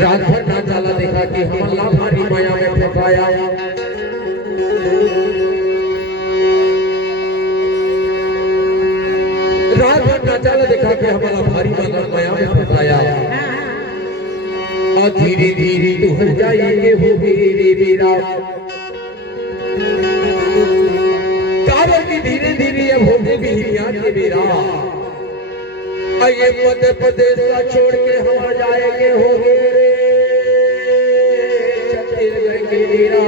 रात भर ना जाला देखा कि हमला भारी माया में फंसाया। रात भर ना जाला देखा कि हमारा भारी माया में फंसाया। और धीरे धीरे तू हर जाएंगे हो मेरे बेरा की धीरे धीरे अब होंगे भी के बेरा। ये मध्य प्रदेश का छोड़ के हम जाएंगे होंगे छत्तीसगढ़ के बेरा।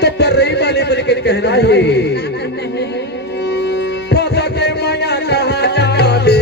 तो पर रही वाले बन के कहना है फासा के माया कहाँ जावे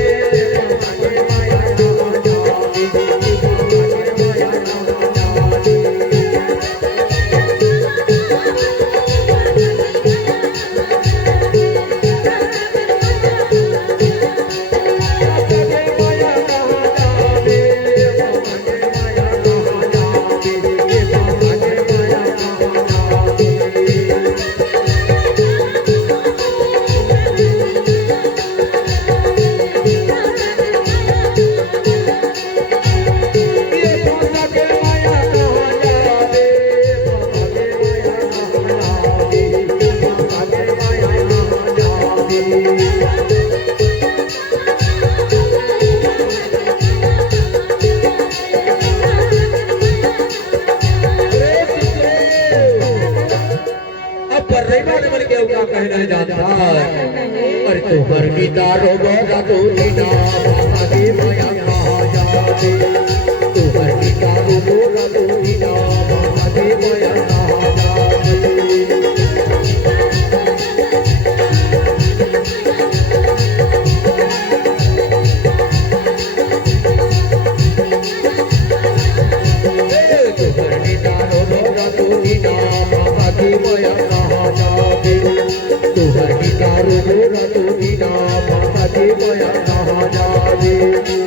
कहना जाता। अरे तो हर गिटारो बजा तो नीना आगे माया कहाँ जावे। तो हर गिटारो बजा तो नीना आगे माया कहाँ जावे। तो हर गिटारो बजा तो नीना आगे माया कहाँ जावे। तुहर गिटारो बोला तो बिना माता के माया कहाँ जावे।